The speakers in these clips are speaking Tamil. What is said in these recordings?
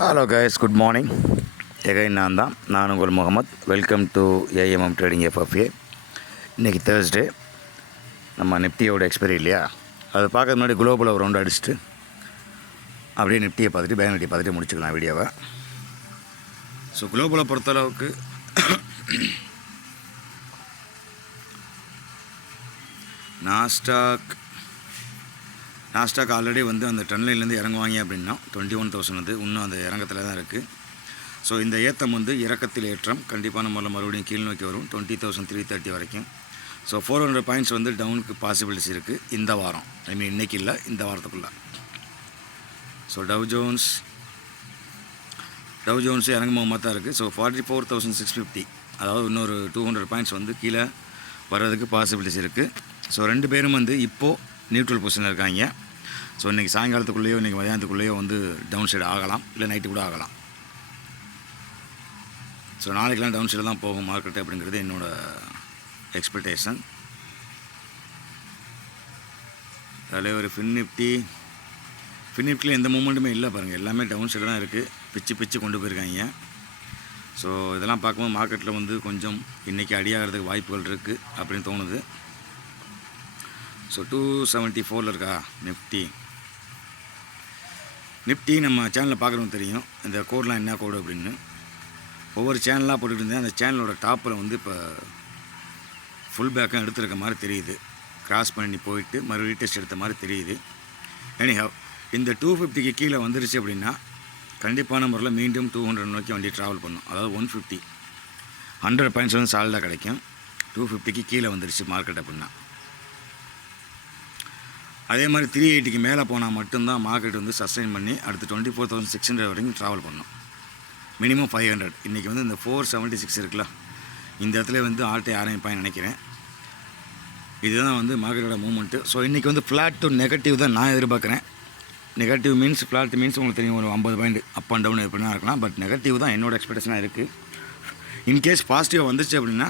Hello guys, good morning. Again நான் உங்கள் Mohammed. Welcome to AMM trading FFA. இன்றைக்கி தேர்ஸ்டே. நம்ம நிஃப்டியோட எக்ஸ்பைரி இல்லையா, அதை பார்க்கறது முன்னாடி குளோபலில் ஒரு ரவுண்ட் அடிச்சுட்டு அப்படியே நிஃப்டியை பார்த்துட்டு பேங்க் நிஃப்டியை பார்த்துட்டு முடிச்சுக்கலாம் வீடியோவை. ஸோ குளோபலை பொறுத்தளவுக்கு நாஸ்டாக் ஆல்ரெடி வந்து அந்த ட்ரெண்ட்லைன்லேருந்து இறங்குவாங்க அப்படின்னா 21,000 வந்து இன்னும் அந்த இறக்கத்தில் தான் இருக்குது. ஸோ இந்த ஏற்றம் வந்து இறக்கத்தில் ஏற்றம் கண்டிப்பான முறையில் மறுபடியும் கீழ் நோக்கி வரும் 20,330 வரைக்கும். ஸோ 400 பாயிண்ட்ஸ் வந்து டவுனுக்கு பாசிபிலிட்டிஸ் இருக்குது இந்த வாரம். இன்றைக்கி இல்லை, இந்த வாரத்துக்குள்ளே. ஸோ டவ் ஜோன்ஸ் இறங்கும் மாதிரி தான் இருக்குது. ஸோ 44,650, அதாவது இன்னொரு 200 பாயிண்ட்ஸ் வந்து கீழே வர்றதுக்கு பாசிபிலிட்டிஸ் இருக்குது. ஸோ ரெண்டு பேரும் வந்து இப்போது நியூட்ரல் பொசிஷனில் இருக்காங்க. ஸோ இன்றைக்கி சாயங்காலத்துக்குள்ளேயோ இன்றைக்கி மதியானத்துக்குள்ளேயோ வந்து டவுன் சைடு ஆகலாம், இல்லை நைட்டு கூட ஆகலாம். ஸோ நாளைக்கெலாம் டவுன் சைடு தான் போகும் மார்க்கெட்டு அப்படிங்கிறது என்னோடய எக்ஸ்பெக்டேஷன். அதில் ஒரு ஃபின்னிஃப்டியில் எந்த மூமெண்ட்டுமே இல்லை பாருங்கள், எல்லாமே டவுன் சைடு தான் இருக்குது. பிச்சு கொண்டு போயிருக்காங்க. ஸோ இதெல்லாம் பார்க்கும்போது மார்க்கெட்டில் வந்து கொஞ்சம் இன்றைக்கி அடியாகிறதுக்கு வாய்ப்புகள் இருக்குது அப்படின்னு தோணுது. ஸோ 274 இருக்கா நிஃப்டி நம்ம சேனலில் பார்க்குறவங்க தெரியும் இந்த கோடெலாம் என்ன கோடு அப்படின்னு. ஒவ்வொரு சேனலாக போட்டுக்கிட்டு இருந்தேன். அந்த சேனலோட டாப்பில் வந்து இப்போ ஃபுல் பேக்கும் எடுத்துருக்க மாதிரி தெரியுது. கிராஸ் பண்ணி போயிட்டு மறுபடியும் டெஸ்ட் எடுத்த மாதிரி தெரியுது. எனிஹவ் இந்த 250க்கு கீழே வந்துருச்சு அப்படின்னா கண்டிப்பான முறையில் மீண்டும் 200 நோக்கி வண்டி ட்ராவல் பண்ணும். அதாவது 100 பாயிண்ட்ஸ் வந்து சாலிடாக கிடைக்கும். 250க்கு கீழே வந்துருச்சு மார்க்கெட் அப்படின்னா. அதே மாதிரி 380க்கு மேலே போனால் மட்டும்தான் மார்க்கெட் வந்து சஸ்டெயின் பண்ணி அடுத்து 24,600 வரைக்கும் ட்ராவல் பண்ணும். மினிமம் 500. இன்றைக்கி வந்து இந்த 476 இருக்குல்ல, இந்த இடத்துல வந்து ஆட்டை ஆரம்பிப்பான்னு நினைக்கிறேன். இதுதான் வந்து மார்க்கெட்டோட மூவ்மெண்ட்டு. ஸோ இன்றைக்கி வந்து ஃப்ளாட் டு நெகட்டிவ் தான் நான் எதிர்பார்க்குறேன். நெகட்டிவ் மீன்ஸ் ஃப்ளாட் மீன்ஸ் உங்களுக்கு தெரியும், ஒரு 50 பாயிண்ட் அப் அண்ட் டவுன் எப்படின்னா இருக்கலாம். பட் நெகட்டிவ் தான் என்னோடய எக்ஸ்பெக்டேஷனாக இருக்குது. இன்கேஸ் பாசிட்டிவாக வந்துச்சு அப்படின்னா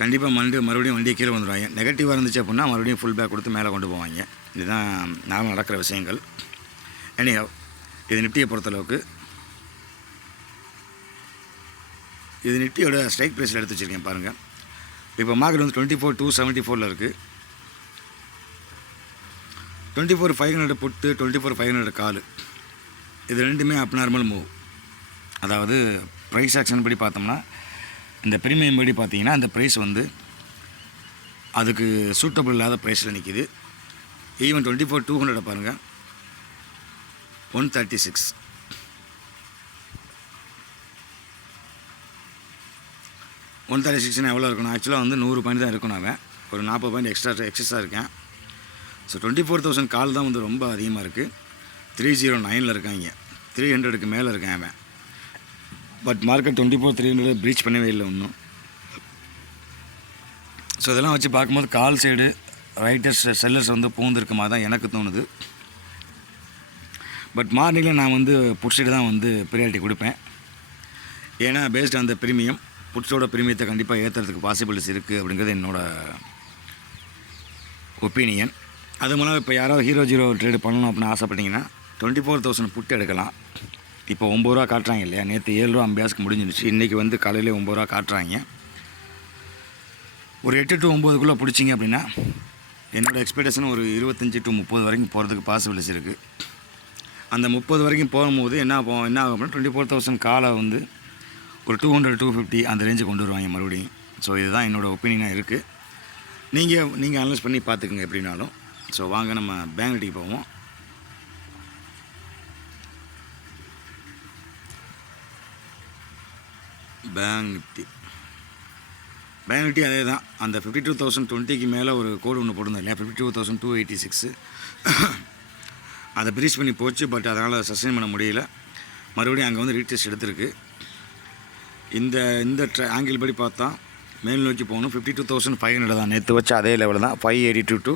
கண்டிப்பாக மறுபடியும் வண்டியை கீழே வந்துடுவாங்க. நெகட்டிவாக இருந்துச்சு அப்படின்னா மறுபடியும் ஃபுல் பேக் கொடுத்து மேலே கொண்டு போவாங்க. இதுதான் நார்மல் நடக்கிற விஷயங்கள். எனிஹவ் இது நிஃப்டியை பொறுத்தளவுக்கு இது நிஃப்டியோட ஸ்ட்ரைக் ப்ரைஸில் எடுத்து வச்சுருக்கேன் பாருங்கள். இப்போ மார்க்கெட் வந்து 24,274 இருக்குது. 24,500 புட்டு, 24,500 கால், இது ரெண்டுமே அப் நார்மல் மூவ். அதாவது ப்ரைஸ் ஆக்ஷன் படி பார்த்தோம்னா இந்த ப்ரீமியம் படி பார்த்தீங்கன்னா அந்த ப்ரைஸ் வந்து அதுக்கு சூட்டபிள் இல்லாத ப்ரைஸில் நிற்கிது. ஈவன் 24,200 பாருங்கள், 136. எவ்வளோ இருக்கணும்? ஆக்சுவலாக வந்து 100 பாயிண்ட் தான் இருக்கணும். அவன் ஒரு 40 பாயிண்ட் எக்ஸஸாக இருக்கேன். ஸோ 24,000 கால் தான் வந்து ரொம்ப அதிகமாக இருக்குது. 309 இருக்காங்க, 300க்கு மேலே இருக்கேன் அவன். பட் மார்க்கெட் 24,300 ப்ரீச் பண்ணவே இல்லை இன்னும். ஸோ இதெல்லாம் வச்சு பார்க்கும்போது கால் சைடு ரைட்டர்ஸ் செல்லர்ஸ் வந்து பூந்துருக்க மாதிரி தான் எனக்கு தோணுது. பட் மார்னிங்கில் நான் வந்து புட் சைடு தான் வந்து ப்ரியாரிட்டி கொடுப்பேன். ஏன்னா பேஸ்ட் அந்த ப்ரீமியம், புட்ஸோட ப்ரீமியத்தை கண்டிப்பாக ஏற்றுறதுக்கு பாசிபிலிட்டிஸ் இருக்குது அப்படிங்கிறது என்னோடய ஒப்பீனியன். அது மூலம் இப்போ யாராவது ஹீரோ ட்ரேடு பண்ணணும் அப்படின்னு ஆசைப்பட்டிங்கன்னா 24,000 புட்டு எடுக்கலாம். இப்போ 9 ரூபா காட்டுறாங்க இல்லையா, நேற்று 7 ரூபா அம்பியாஸ்க்கு முடிஞ்சிருச்சு. இன்றைக்கி வந்து காலையில் 9 ரூபா காட்டுறாங்க. ஒரு 8 to 9க்குள்ளே பிடிச்சிங்க அப்படின்னா என்னோடய எக்ஸ்பெக்டேஷன் ஒரு 25 to 30 வரைக்கும் போகிறதுக்கு பாசிபிலிட்டிஸ் இருக்குது. அந்த 30 வரைக்கும் போகும்போது என்ன ஆகும் அப்படின்னா 24,000 காலை வந்து ஒரு 200 250 அந்த ரேஞ்சு கொண்டு வருவாங்க மறுபடியும். ஸோ இதுதான் என்னோடய ஒப்பீனியனாக இருக்குது. நீங்கள் அனலைஸ் பண்ணி பார்த்துக்குங்க எப்படின்னாலும். ஸோ வாங்க நம்ம பேங்க் நிஃப்டிக்கு போவோம். பேங்க் நிஃப்டி அதே தான். அந்த 52,020க்கு மேலே ஒரு கோடு ஒன்று போட்டிருந்தேன் இல்லையா, 52,286. அதை ப்ரீச் பண்ணி போச்சு. பட் அதனால் சஸ்டெயின் பண்ண முடியல. மறுபடியும் அங்கே வந்து ரீடெஸ்ட் எடுத்திருக்கு. இந்த ஆங்கிள் படி பார்த்தா மேல் நோக்கி போகணும். 52,500 தான் நேற்று வச்சு அதே லெவலில் தான். 582 to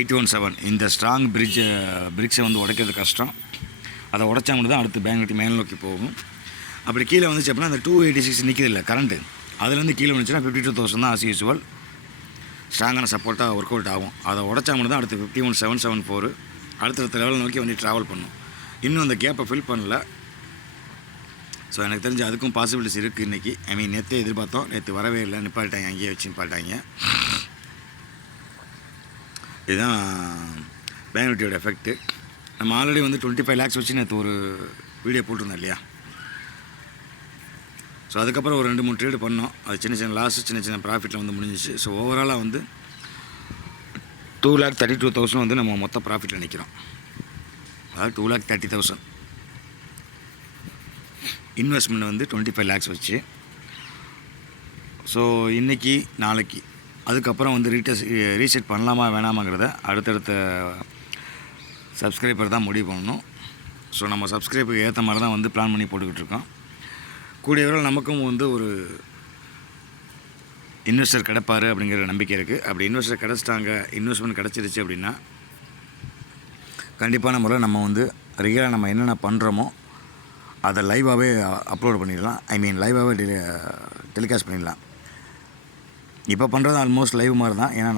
817 இந்த ஸ்ட்ராங் பிரிக்ஸை வந்து உடைக்கிறது கஷ்டம். அதை உடைச்சா மட்டும் தான் அடுத்து பேங்க் நிஃப்டி மேல் நோக்கி போகும். அப்படி கீழே வந்துச்சு அப்படின்னா அந்த 286 நிற்கிது இல்லை கரண்ட்டு, அதுலேருந்து கீழே வந்துச்சுன்னா 52,000 தான் ஆஸ் யூஸ்வல் ஸ்ட்ராங்கான சப்போர்ட்டாக ஒர்க் அவுட் ஆகும். அதை உடச்சா மட்டும் தான் அடுத்து 51,774 அடுத்தடுத்த லெவலில் நோக்கி வண்டி ட்ராவல் பண்ணும். இன்னும் அந்த கேப்பை ஃபில் பண்ணல. ஸோ எனக்கு தெரிஞ்சு அதுக்கும் பாசிபிலிட்டிஸ் இருக்குது இன்றைக்கி. ஐ மீன் நேற்றே எதிர்பார்த்தோம், நேற்று வரவே இல்லை, நிப்பாட்டாங்க, அங்கேயே வச்சு நிப்பாட்டாங்க. இதுதான் பேங்க் நிஃப்டியோட எஃபெக்ட்டு. நம்ம ஆல்ரெடி வந்து 25 lakhs வச்சு நேற்று ஒரு வீடியோ போட்டிருந்தோம் இல்லையா. ஸோ அதுக்கப்புறம் ஒரு 2-3 ட்ரேடு பண்ணோம். அது சின்ன சின்ன லாஸ், சின்ன சின்ன ப்ராஃபிட்டில் வந்து முடிஞ்சிச்சு. ஸோ ஓவராலாக வந்து 2,32,000 வந்து நம்ம மொத்த ப்ராஃபிட்டில் நிற்கிறோம். அதாவது 2,30,000 இன்வெஸ்ட்மெண்ட் வந்து 25 lakhs வச்சு. ஸோ இன்றைக்கி நாளைக்கு அதுக்கப்புறம் வந்து ரீசெட் பண்ணலாமா வேணாமாங்கிறத அடுத்தடுத்த சப்ஸ்கிரைபர் தான் முடிவு பண்ணணும். ஸோ நம்ம சப்ஸ்கிரைபருக்கு ஏற்ற மாதிரி தான் வந்து பிளான் பண்ணி போட்டுக்கிட்டு இருக்கோம். கூடிய விரைவில் நமக்கும் வந்து ஒரு இன்வெஸ்டர் கிடப்பார் அப்படிங்கிற நம்பிக்கை இருக்குது. அப்படி இன்வெஸ்டர் கிடச்சிட்டாங்க, இன்வெஸ்ட்மெண்ட் கிடச்சிருச்சு அப்படின்னா கண்டிப்பான முறையில் நம்ம வந்து ரெகுலராக நம்ம என்னென்ன பண்ணுறோமோ அதை லைவாகவே அப்லோட் பண்ணிடலாம். ஐ மீன் லைவாகவே டெலிகாஸ்ட் பண்ணிடலாம். இப்போ பண்ணுறது ஆல்மோஸ்ட் லைவ் மாதிரி தான். ஏன்னா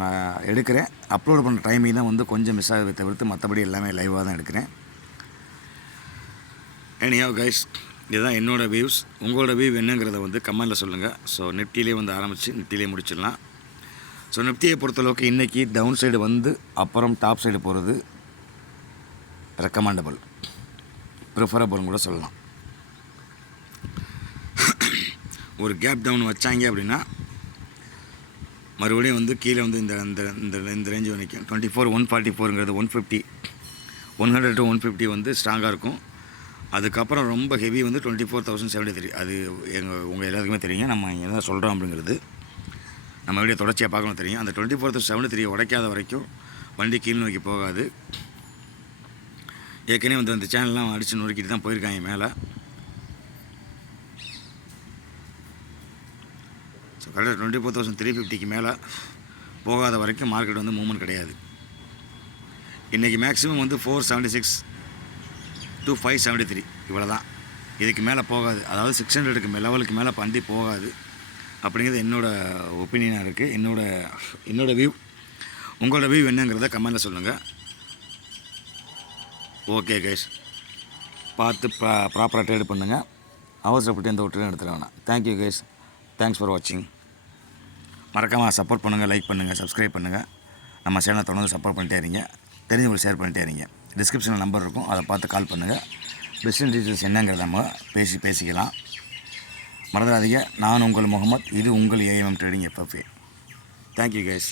நான் எடுக்கிறேன், அப்லோட் பண்ணுற டைமிங் தான் வந்து கொஞ்சம் மிஸ் ஆகுது தவிர்த்து மற்றபடி எல்லாமே லைவாக தான் எடுக்கிறேன். எனிஹவ் கைஸ், இதுதான் என்னோடய வியூஸ். உங்களோட வியூ என்னங்கிறத வந்து கமெண்டில் சொல்லுங்கள். ஸோ நிஃப்டிலே வந்து ஆரம்பித்து நிஃப்டிலே முடிச்சிடலாம். ஸோ நிஃப்டியை பொறுத்தளவுக்கு இன்றைக்கி டவுன் சைடு வந்து அப்புறம் டாப் சைடு போகிறது ரெக்கமெண்டபிள், ப்ரிஃபரபிள்னு கூட சொல்லலாம். ஒரு கேப் டவுன் வச்சாங்க அப்படின்னா மறுபடியும் வந்து கீழே வந்து இந்த இந்த இந்த இந்த ரேஞ்சு நிற்கும். 24,144ங்கிறது 100 to 150 வந்து ஸ்ட்ராங்காக இருக்கும். அதுக்கப்புறம் ரொம்ப ஹெவி வந்து 24,073. அது உங்கள் எல்லாத்துக்குமே தெரியும், நம்ம எதாவது சொல்கிறோம் அப்படிங்கிறது. நம்ம வீடியோ தொடர்ச்சியாக பார்க்கணும் தெரியும். அந்த 24,073 உடைக்காத வரைக்கும் வண்டி கீழ் நோக்கி போகாது. ஏற்கனவே வந்து அந்த சேனல்லாம் அடித்து நொறுக்கிட்டு தான் போயிருக்காங்க மேலே. ஸோ கரெக்டாக 24,350க்கு மேலே போகாத வரைக்கும் மார்க்கெட் வந்து மூவ்மெண்ட் கிடையாது. இன்றைக்கி மேக்ஸிமம் வந்து 476 to 573 இவ்வளோ தான். இதுக்கு மேலே போகாது. அதாவது 600க்கு லெவலுக்கு மேலே பண்டி போகாது அப்படிங்கிறது என்னோடய ஒப்பீனியனாக இருக்குது. என்னோடய வியூ. உங்களோட வியூ என்னங்கிறத கமெண்டில் சொல்லுங்கள். ஓகே கைஸ், பார்த்து ப்ராப்பராக ட்ரேட் பண்ணுங்கள். அவசரப்பட்டு எந்த ஒரு ட்ரேடும் எடுத்துட வேணாம். தேங்க்யூ கைஸ், தேங்க்ஸ் ஃபார் வாட்சிங். மறக்காமல் சப்போர்ட் பண்ணுங்கள், லைக் பண்ணுங்கள், சப்ஸ்கிரைப் பண்ணுங்கள். நம்ம சேனலை தொடர்ந்து சப்போர்ட் பண்ணிட்டே இருங்க. தெரிஞ்சவங்களுக்கு ஷேர் பண்ணிட்டே இருங்க. டிஸ்கிரிப்ஷனில் நம்பர் இருக்கும், அதை பார்த்து கால் பண்ணுங்கள். பிஸ்னஸ் டீட்டெயில்ஸ் என்னங்கிறத நம்ம பேசிக்கலாம். மறந்துடாதீங்க. நான் உங்கள் முகமது, இது உங்கள் AMM trading FFA. Thank you guys.